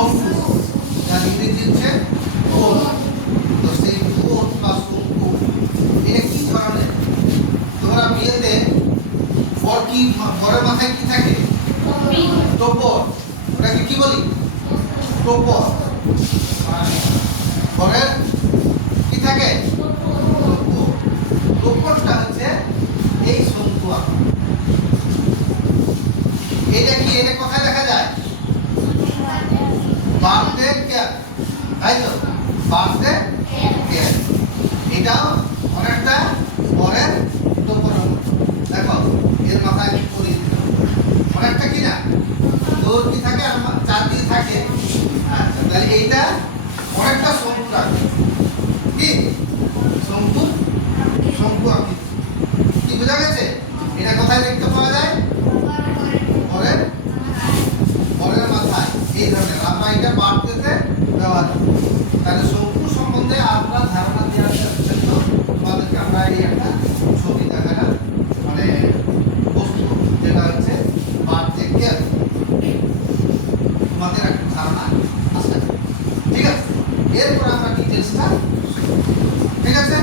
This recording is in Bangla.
শঙ্কু, যার ইংরেজি হচ্ছে কোন। তো সেই কোন বা শঙ্কু এটা কি ধরনের? তোমরা বিয়েতে বরের মাথায় কি থাকে? টোপর। ওটাকে কি বলি? টোপর। মানে বরের কি থাকে? টোপর। টোপরটা হচ্ছে এই শঙ্কু আকার। এটা কি? এটা কোথায় দেখা যায়? বার্থডে কেক, তাই তো? বার্থডে কেক এটাও অনেকটা বরের টোপরের মতো। দেখো এর মাথায় কি পরি অনেকটা কি না দৌড় কি থাকে আর চারদিকে থাকে। আচ্ছা, তাহলে এইটা অনেকটা শঙ্কু আকৃতি। কি শঙ্কু? শঙ্কু আকৃতি। কি বোঝা গেছে? এটা কোথায় দেখতে পাওয়া যায়? বরের বরের মাথায় এই ধরনের। আমরা এটা বার্থডেতে ব্যবহার করি। তাহলে শঙ্কু সম্বন্ধে আপনার ধারণা দেওয়ার জন্য তোমাদেরকে আমরা এই একটা ছবি দেখালাম, মানে বস্তু যেটা হচ্ছে বার্থডে কেক। তোমাদের একটা ধারণা আছে, ঠিক আছে? এরপর আমরা ডিটেলসটা, ঠিক আছে?